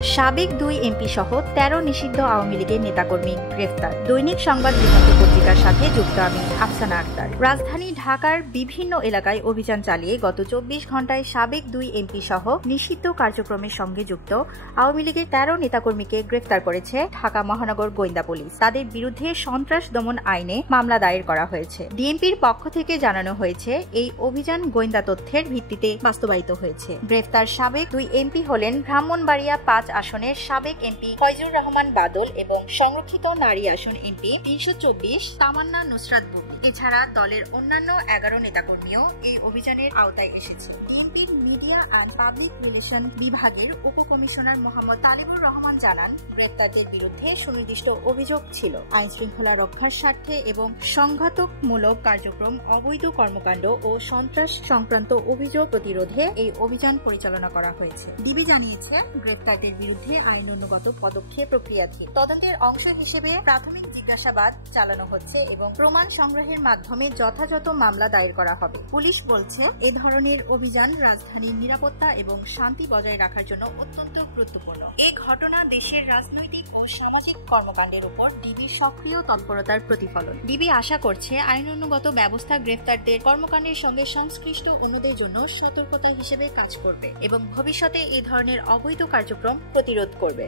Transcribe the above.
সাবেক ২ এমপি সহ ১৩ নিষিদ্ধ আওয়ামী লীগের নেতাকর্মী গ্রেফতার। দৈনিক সংবাদ দিগন্ত পত্রিকার সাথে যুক্ত আমি আফসানা আক্তার। রাজধানী ঢাকার বিভিন্ন এলাকায় অভিযান চালিয়ে গত ২৪ ঘণ্টায় সাবেক ২ এমপি সহ নিষিদ্ধ কার্যক্রমের সঙ্গে যুক্ত আওয়ামী লীগের ১৩ নেতাকর্মীকে গ্রেফতার করেছে ঢাকা মহানগর গোয়েন্দা পুলিশ। তাদের বিরুদ্ধে সন্ত্রাস দমন আইনে মামলা দায়ের করা হয়েছে। ডিএমপির পক্ষ থেকে জানানো হয়েছে, এই অভিযান গোয়েন্দা তথ্যের ভিত্তিতে বাস্তবায়িত হয়েছে। গ্রেফতার সাবেক ২ এমপি হলেন ব্রাহ্মণবাড়িয়া ৫ আসনের সাবেক এমপি ফয়জুর রহমান বাদল এবং সংরক্ষিত নারী আসন এমপি ৩২৪ তামান্না নুসরাত বুবলি। এছাড়া দলের অন্যান্য ১১ নেতাকর্মীও এই অভিযানের আওতায় এসেছে। ডিএমপির মিডিয়া অ্যান্ড পাবলিক রিলেশন বিভাগের উপকমিশনার মোহাম্মদ তালিবুর রহমান জানান, গ্রেপ্তারদের বিরুদ্ধে সুনির্দিষ্ট অভিযোগ ছিল আইন শৃঙ্খলা রক্ষার স্বার্থে এবং সংঘাতমূলক কার্যক্রম, অবৈধ কর্মকাণ্ড ও সন্ত্রাস সংক্রান্ত অভিযোগ প্রতিরোধে এই অভিযান পরিচালনা করা হয়েছে। ডিবি জানিয়েছে, গ্রেপ্তারদের বিরুদ্ধে আইনানুগত পদক্ষেপ প্রক্রিয়াধীন। তদন্তের অংশ হিসেবে প্রাথমিক জিজ্ঞাসাবাদ চালানো হচ্ছে এবং প্রমাণ সংগ্রহের মাধ্যমে যথাযথ মামলা দায়ের করা হবে। পুলিশ বলছে, এ ধরনের অভিযান রাজধানীর নিরাপত্তা এবং শান্তি বজায় রাখার জন্য অত্যন্ত গুরুত্বপূর্ণ। এই ঘটনা দেশের রাজনৈতিক ও সামাজিক কর্মকাণ্ডের উপর ডিবির সক্রিয় তৎপরতার প্রতিফলন। ডিবি আশা করছে, আইনানুগত ব্যবস্থা গ্রেফতারদের কর্মকাণ্ডের সঙ্গে সংশ্লিষ্ট অন্যদের জন্য সতর্কতা হিসেবে কাজ করবে এবং ভবিষ্যতে এ ধরনের অবৈধ কার্যক্রম প্রতিরোধ করবে।